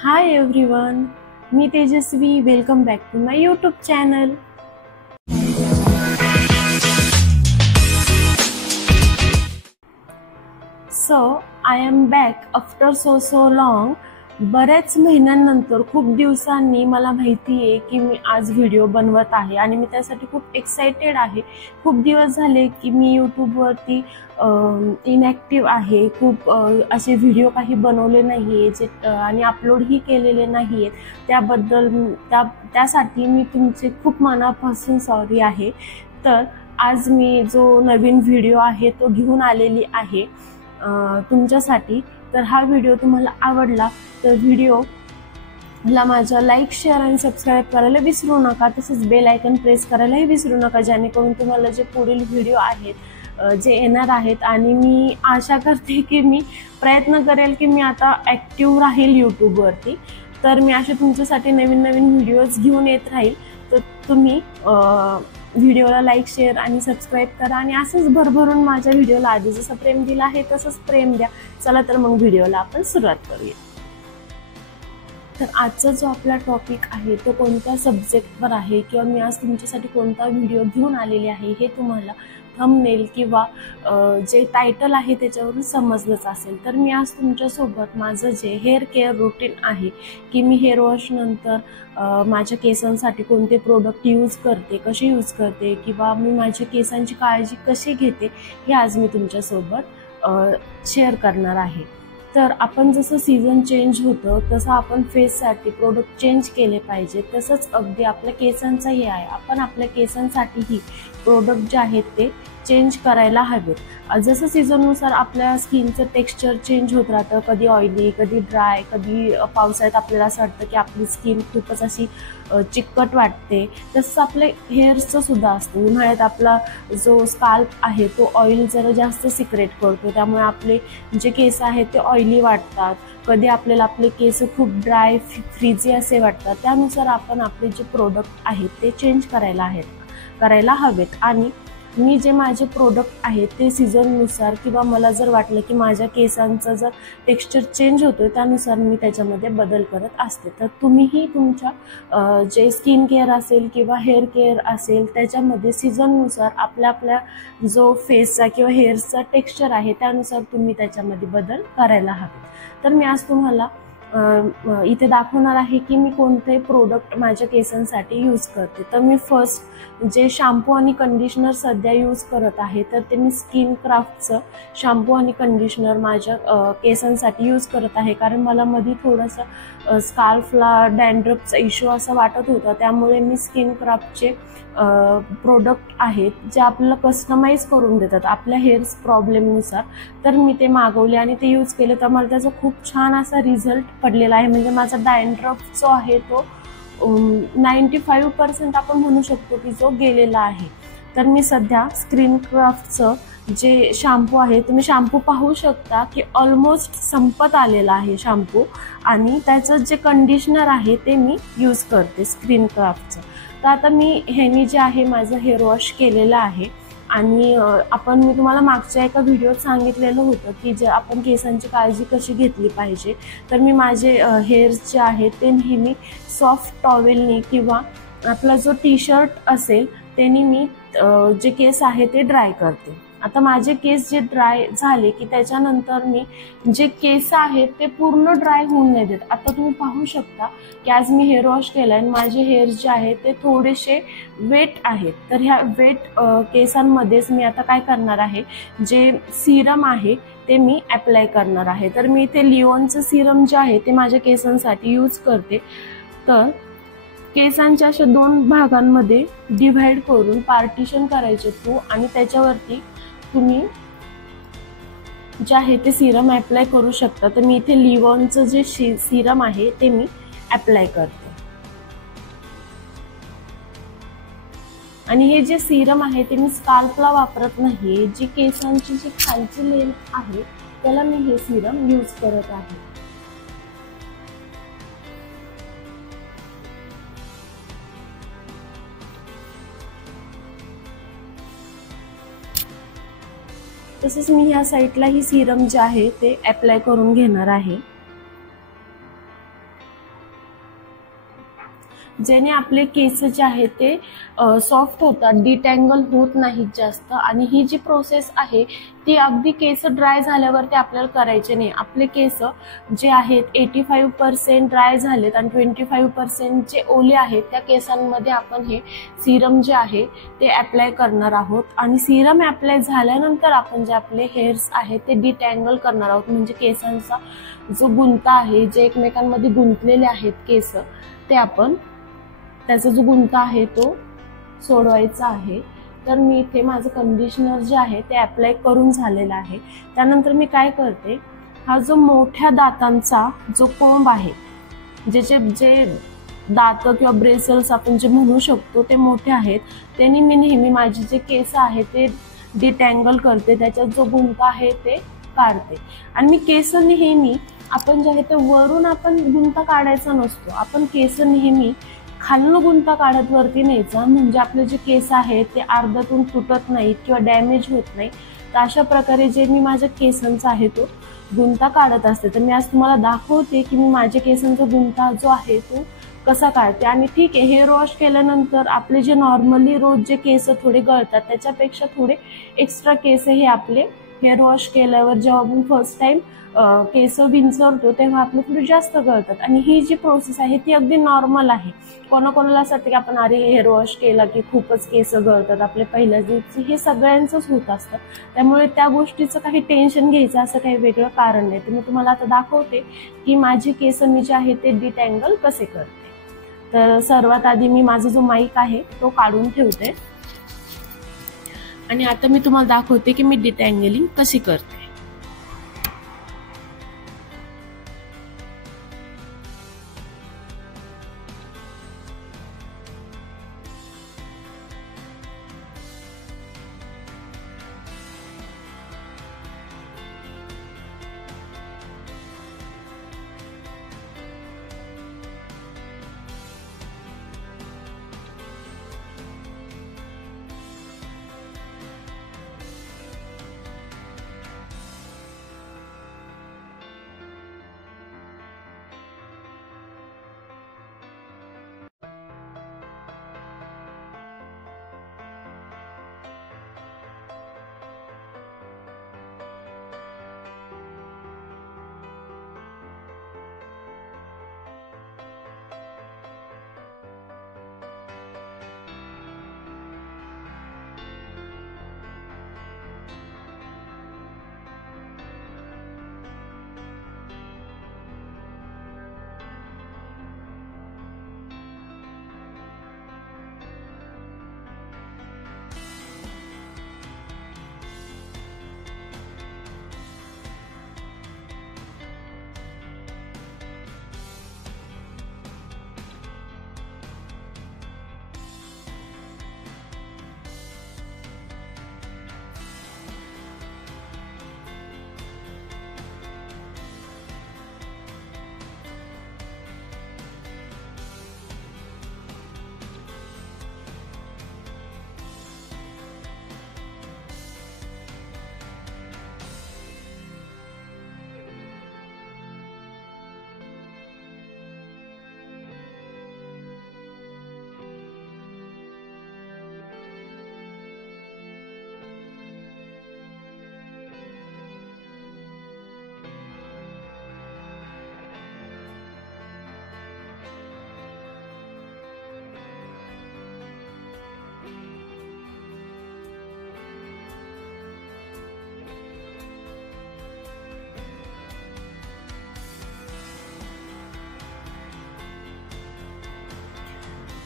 हाय everyone, मी Tejaswi. Welcome back to my YouTube channel. So I am back after so long. बऱ्याच महिन्यांनंतर, खूप दिवसांनी मला माहिती आहे की मी आज व्हिडिओ बनवत आहे आणि मी त्यासाठी खूप एक्सायटेड आहे. खूप दिवस झाले की मी यूट्यूबवरती इनॅक्टिव्ह आहे. खूप असे व्हिडिओ काही बनवले नाही आहे जे आणि अपलोडही केलेले नाही आहेत. त्याबद्दल त्यासाठी मी तुमचे खूप मनापासून सॉरी आहे. तर आज मी जो नवीन व्हिडिओ आहे तो घेऊन आलेली आहे तुमच्यासाठी. तर हा व्हिडिओ तुम्हाला आवडला तर व्हिडिओला माझ्या लाईक, शेअर आणि सबस्क्राईब करायला विसरू नका. तसेच बेल आयकन प्रेस करायलाही विसरू नका, जेणेकरून तुम्हाला जे पुढील व्हिडिओ आहेत जे येणार आहेत. आणि मी आशा करते की मी प्रयत्न करेल की मी आता ॲक्टिव्ह राहील यूट्यूबवरती. तर मी असे तुमच्यासाठी नवीन नवीन व्हिडिओज घेऊन येत राहील. तर तुम्ही व्हिडिओला लाईक, शेअर आणि सबस्क्राईब करा आणि असंच भरभरून माझ्या व्हिडिओला आधी जसं प्रेम दिलं आहे तसंच प्रेम द्या. चला तर मग व्हिडिओला आपण सुरुवात करूया. तर आजचा जो आपला टॉपिक आहे तो कोणत्या सब्जेक्टवर आहे किंवा मी आज तुमच्यासाठी कोणता व्हिडिओ घेऊन आलेले आहे हे तुम्हाला थंबनेल किंवा जे टायटल आहे त्याच्यावरून समजलंच असेल. तर मी आज तुमच्यासोबत माझं जे हेअर केअर रुटीन आहे की मी हेअर वॉश नंतर माझ्या केसांसाठी कोणते प्रोडक्ट यूज करते, कसे यूज करते किंवा मी माझ्या केसांची काळजी कशी घेते हे आज मी तुमच्यासोबत शेअर करणार आहे. तर आपण जसं सीझन चेंज होतं तसं आपण फेससाठी प्रोडक्ट चेंज केले पाहिजे. तसंच अगदी आपल्या केसांचंही आहे. आपण आपल्या केसांसाठीही प्रोडक्ट जे आहेत ते चेंज करायला हवेत. जसं सीझननुसार आपल्या स्किनचं टेक्स्चर चेंज होत राहतं. कधी ऑइली, कधी ड्राय, कधी पावसाळ्यात आपल्याला असं वाटतं की आपली स्किन खूपच अशी चिकट वाटते. तसंच आपल्या हेअर्सचं सुद्धा असतं. उन्हाळ्यात आपला जो स्काल्प आहे तो ऑइल जरा जास्त सिक्रेट करतो, त्यामुळे आपले जे केस आहेत ते ऑइली वाटतात. कधी आपल्याला आपले केस खूप ड्राय, फ्रीजी असे वाटतात. त्यानुसार आपण आपले जे प्रोडक्ट आहेत ते चेंज करायला हवेत. आणि मी जे माझे प्रोडक्ट आहेत ते सीझननुसार किंवा मला जर वाटलं की माझ्या केसांचं जर टेक्स्चर चेंज होतोय त्यानुसार मी त्याच्यामध्ये बदल करत असते. तर तुम्हीही तुमच्या जे स्किन केअर असेल किंवा हेअर केअर असेल त्याच्यामध्ये सीझननुसार आपल्या जो फेसचा किंवा हेअरचा टेक्स्चर आहे त्यानुसार तुम्ही त्याच्यामध्ये बदल करायला हवे. तर मी आज तुम्हाला इथे दाखवणार आहे की मी कोणते प्रोडक्ट माझ्या केसांसाठी यूज करते. तर मी फर्स्ट जे शॅम्पू आणि कंडिशनर सध्या यूज करत आहे तर ते मी स्किन क्राफ्टचं शॅम्पू आणि कंडिशनर माझ्या केसांसाठी यूज करत आहे. कारण मला मध्ये थोडंसं स्काल्फला डॅन्ड्रफचा इश्यू असं वाटत होता, त्यामुळे मी स्किन क्राफ्टचे प्रोडक्ट आहेत जे आपल्याला कस्टमाइज करून देतात आपल्या हेअर्स प्रॉब्लेमनुसार. तर मी ते मागवले आणि ते यूज केले तर मला त्याचा खूप छान असा रिझल्ट पडलेला आहे. म्हणजे माझा डॅन्ड्रफ जो आहे तो 95% आपण म्हणू शकतो की जो गेलेला आहे. तर मी सध्या स्किन क्राफ्टचं जे शॅम्पू आहे, तुम्ही शॅम्पू पाहू शकता की ऑलमोस्ट संपत आलेला आहे शॅम्पू. आणि त्याचं जे कंडिशनर आहे ते मी यूज करते स्किन क्राफ्टचं. तर आता मी ह्यानी जे आहे माझं हेअर वॉश केलेलं आहे. आणि मी तुम्हाला मागच्या एका व्हिडिओत सांगितलेलं होतं की जे आपण केसांची काळजी कशी घेतली पाहिजे. तर मी माझे हेअर्स जे आहेत ते नेहमी सॉफ्ट टॉवेलनी किंवा आपला जो टी शर्ट असेल त्याने मी जे केस आहे ते ड्राय करते. आता माझे केस जे ड्राय झाले की त्याच्यानंतर मी जे केस आहेत ते पूर्ण ड्राय होऊन नाही देत. आता तुम्ही पाहू शकता की आज मी हेअर वॉश केलं आणि माझे हेअर्स जे आहेत ते थोडेसे वेट आहेत. तर ह्या वेट केसांमध्येच मी आता काय करणार आहे, जे सिरम आहे ते मी अप्लाय करणार आहे. तर मी इथे लिओनचं सिरम जे आहे ते माझ्या केसांसाठी यूज करते. तर केसांच्या अशा 2 भागांमध्ये डिव्हाइड करून पार्टिशन करायचे आणि त्याच्यावरती तुम्ही जे आहे ते सिरम अप्लाय करू शकता. तर मी इथे लिओनचं जे सिरम आहे ते मी अप्लाय करते. आणि हे जे सिरम आहे ते मी स्काल्पला वापरत नाही, जी केसांची जी खालची लेंथ आहे त्याला मी हे सिरम यूज करत आहे. तसंच मी ह्या साईडला ही सिरम जे आहे ते अप्लाय करून घेणार आहे. ज्याने आपले केस जे आहेत ते सॉफ्ट होतात, डिटँगल होत नाहीत जास्त। आणि ही जी प्रोसेस आहे ती अगदी केस ड्राय झाल्यावरती आपल्याला करायचे नाही। आपले केस जे आहेत 85% ड्राय झालेत आणि 25% जे ओले आहेत त्या केसांमध्ये आपण हे सिरम जे आहे ते अप्लाय करणार आहोत। आणि सिरम अप्लाय झाल्यानंतर आपण जे आपले हेअर्स आहेत ते डिटँगल करणार आहोत, म्हणजे केसांचा जो गुंता आहे, जे एकमेकांमध्ये गुंतलेले आहेत केस, ते आपण त्याचा जो गुंता आहे तो सोडवायचा आहे। तर मी इथे माझं कंडिशनर जे आहे ते अप्लाय करून झालेलं आहे। त्यानंतर मी काय करते, हा जो मोठ्या दातांचा जो कोंब आहे, जे दात किंवा ब्रेसल्स आपण जे म्हणू शकतो ते मोठे आहेत, त्यांनी मी नेहमी माझे जे केस आहे ते डिटँगल करते, त्याच्यात जो गुंता आहे ते काढते। आणि मी केस नेहमी आपण जे आहे ते वरून आपण गुंता काढायचा नसतो, आपण केस नेहमी खालून गुंता काढत वरती न्यायचा, म्हणजे आपले जे केस आहेत ते अर्ध्यातून तुटत नाहीत किंवा डॅमेज होत नाही। तर अशा प्रकारे जे मी माझ्या केसांचा आहे तो गुंता काढत असते। तर मी आज तुम्हाला दाखवते की मी माझ्या केसांचा गुंता जो आहे तो कसा काढते। आणि ठीक आहे, हेअर वॉश केल्यानंतर आपले जे नॉर्मली रोज जे केस थोडे गळतात त्याच्यापेक्षा थोडे एक्स्ट्रा केस हे आपले हेअर वॉश केल्यावर जेव्हा आपण फर्स्ट टाइम केस विंचरतो तेव्हा आपले थोडे जास्त गळतात। आणि ही जी प्रोसेस आहे ती अगदी नॉर्मल आहे। कोणाकोणाला असं की आपण अरे हेअर वॉश केला की खूपच केस गळतात आपले पहिल्याच दिवशी, हे सगळ्यांचंच होत असतं। त्यामुळे त्या गोष्टीचं काही टेन्शन घ्यायचं असं काही वेगळं कारण नाही। तर मी तुम्हाला आता दाखवते की माझी केस मी जे आहे ते डिटँगल कसे करते। तर सर्वात आधी मी माझा जो माईक आहे तो काढून ठेवते आणि आता मी तुम्हाला दाखवते की मी डिटँगलिंग कशी करते।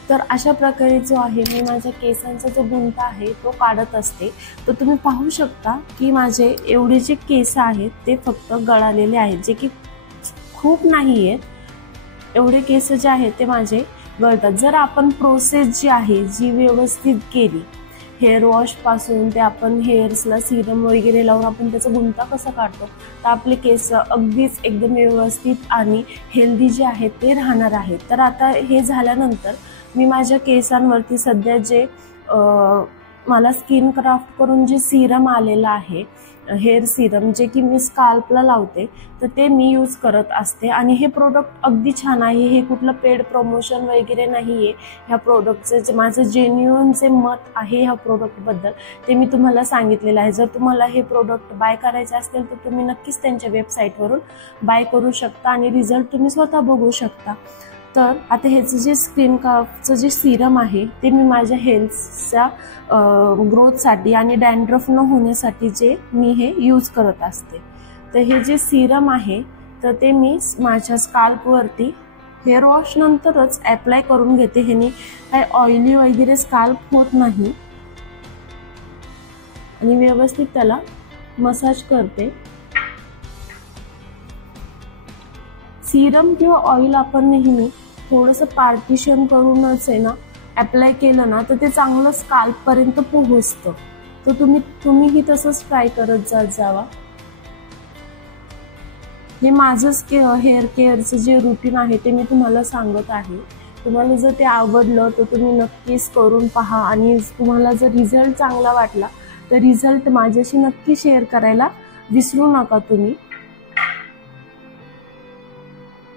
तर अशा प्रकारे जो आहे मी माझ्या केसांचा जो गुंता आहे तो काढत असते। तर तुम्ही पाहू शकता की माझे एवढे जे केस आहेत ते फक्त गळालेले आहेत, जे की खूप नाही आहेत, एवढे केस जे आहेत ते माझे गळतात। जर आपण प्रोसेस जी आहे जी व्यवस्थित केली, हेअर वॉश पासून ते आपण हेअर्सला सिरम वगैरे लावून आपण त्याचा गुंता कसा काढतो, तर आपले केस अगदीच एकदम व्यवस्थित आणि हेल्दी जे आहेत ते राहणार आहेत। तर आता हे झाल्यानंतर मी माझ्या केसांवरती सध्या जे मला स्किन क्राफ्ट करून जे सिरम आलेला आहे हेअर सिरम जे की मी स्काल्पला लावते, तर ते मी यूज करत असते आणि हे प्रोडक्ट अगदी छान आहे. हे कुठलं पेड प्रमोशन वगैरे नाही आहे. ह्या प्रोडक्टचं जे माझं जेन्युइन जे मत आहे ह्या प्रोडक्टबद्दल ते मी तुम्हाला सांगितलेलं आहे. जर तुम्हाला हे प्रोडक्ट बाय करायचे असतील तर तुम्ही नक्कीच त्यांच्या वेबसाईटवरून बाय करू शकता आणि रिझल्ट तुम्ही स्वतः बघू शकता. तर आता ह्याचं जे स्किन काफचं जे सिरम आहे ते मी माझ्या हेल्थच्या ग्रोथसाठी आणि डॅन्ड्रफ न होण्यासाठी जे मी हे यूज करत असते. तर हे जे सिरम आहे तर ते मी माझ्या स्काल्पवरती हेअर वॉश नंतरच अप्लाय करून घेते. ह्यानी काही ऑइली वगैरे स्काल्प होत नाही आणि व्यवस्थित त्याला मसाज करते. सिरम किंवा ऑइल आपण नेहमी थोडंसं पार्टिशन करूनच आहे ना अप्लाय केलं ना तर ते चांगलं स्काल्प पर्यंत पोहोचतं. तर तुम्हीही तसंच ट्राय करत जावा. हे माझंच हेअर केअरचं जे रुटीन आहे ते मी तुम्हाला सांगत आहे. तुम्हाला जर ते आवडलं तर तुम्ही नक्कीच करून पहा आणि तुम्हाला जर रिझल्ट चांगला वाटला तर रिझल्ट माझ्याशी नक्की शेअर करायला विसरू नका तुम्ही.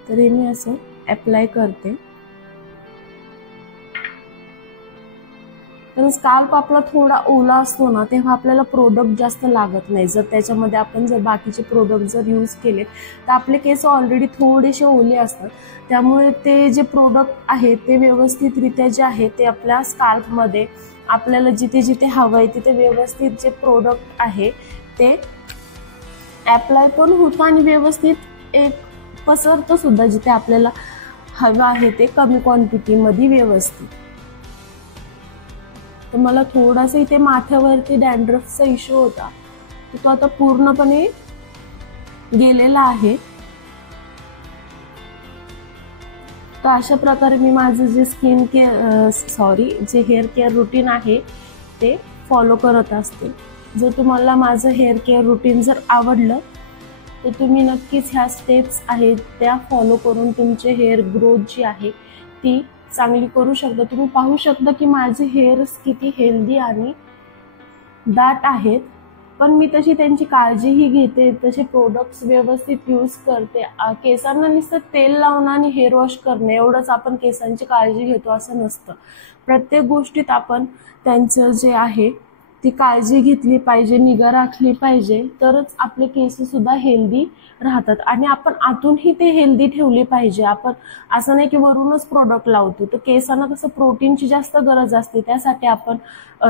तर हे मी असं अप्लाय करते. तर स्काल्प आपला थोडा ओला असतो ना तेव्हा आपल्याला प्रोडक्ट जास्त लागत नाही. जर त्याच्यामध्ये आपण जर बाकीचे प्रोडक्ट जर यूज केले तर आपले केस ऑलरेडी थोडेसे ओले असतात. त्यामुळे ते जे प्रोडक्ट आहे ते व्यवस्थितरित्या जे आहे ते आपल्या स्काल्पमध्ये आपल्याला जिथे जिथे हवं आहे तिथे व्यवस्थित जे प्रोडक्ट आहे ते अप्लाय पण होतं आणि व्यवस्थित एक पसरतं सुद्धा जिथे आपल्याला हवं आहे ते कमी क्वांटिटीमध्ये व्यवस्थित. तर मला थोडासा इथे माथ्यावरती डॅन्ड्रफचा इश्यू होता तो आता पूर्णपणे गेलेला आहे. तर अशा प्रकारे मी माझं जे जे हेअर केअर रुटीन आहे ते फॉलो करत असते. जर तुम्हाला माझं हेअर केअर रुटीन जर आवडलं तर तुम्ही नक्कीच ह्या स्टेप्स आहेत त्या फॉलो करून तुमचे हेअर ग्रोथ जी आहे ती चांगली करू शकता. तुम्ही पाहू शकता की माझे हेअर्स किती हेल्दी आणि दाट आहेत. पण मी तशी त्यांची काळजीही घेते, तसे प्रोडक्ट्स व्यवस्थित यूज करते. केसांना नुसतं तेल लावणं आणि हेअर वॉश करणे एवढंच आपण केसांची काळजी घेतो असं नसतं. प्रत्येक गोष्टीत आपण त्यांचं जे आहे ती काळजी घेतली पाहिजे, निगा राखली पाहिजे, तरच आपले केस सुद्धा हेल्दी राहतात आणि आपण आतूनही ते हेल्दी ठेवले पाहिजे. आपण असं नाही की वरूनच प्रोडक्ट लावतो. तर केसांना कसं प्रोटीनची जास्त गरज असते, त्यासाठी आपण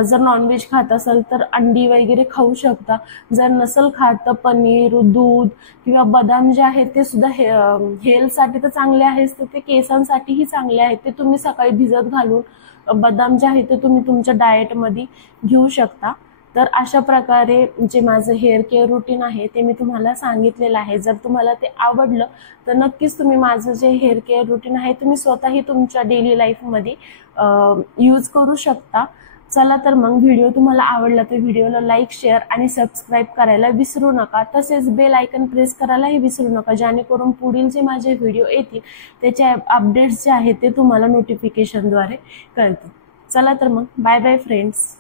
जर नॉनव्हेज खात असाल तर अंडी वगैरे खाऊ शकता. जर नसल खात तर पनीर, दूध किंवा बदाम जे आहेत ते सुद्धा हेल्थसाठी तर चांगले आहेत, तर ते केसांसाठीही चांगले आहेत. ते तुम्ही सकाळी भिजत घालून बदाम जे आहे ते तुम्ही तुमच्या डाएटमध्ये घेऊ शकता. तर अशा प्रकारे जे माझं हेअर केअर रुटीन आहे ते मी तुम्हाला सांगितलेलं आहे. जर तुम्हाला ते आवडलं तर नक्कीच तुम्ही माझं जे हेअर केअर रुटीन आहे तुम्ही स्वतःही तुमच्या डेली लाईफमध्ये यूज करू शकता. चला तर मग व्हिडिओ तुम्हाला आवडला तर व्हिडिओला लाईक, शेअर आणि सबस्क्राईब करायला विसरू नका. तसेच बेल आयकन प्रेस करायलाही विसरू नका, जेणेकरून पुढील जे माझे व्हिडिओ येतील त्याचे अपडेट्स जे आहेत ते तुम्हाला नोटिफिकेशनद्वारे कळतील. चला तर मग बाय बाय फ्रेंड्स.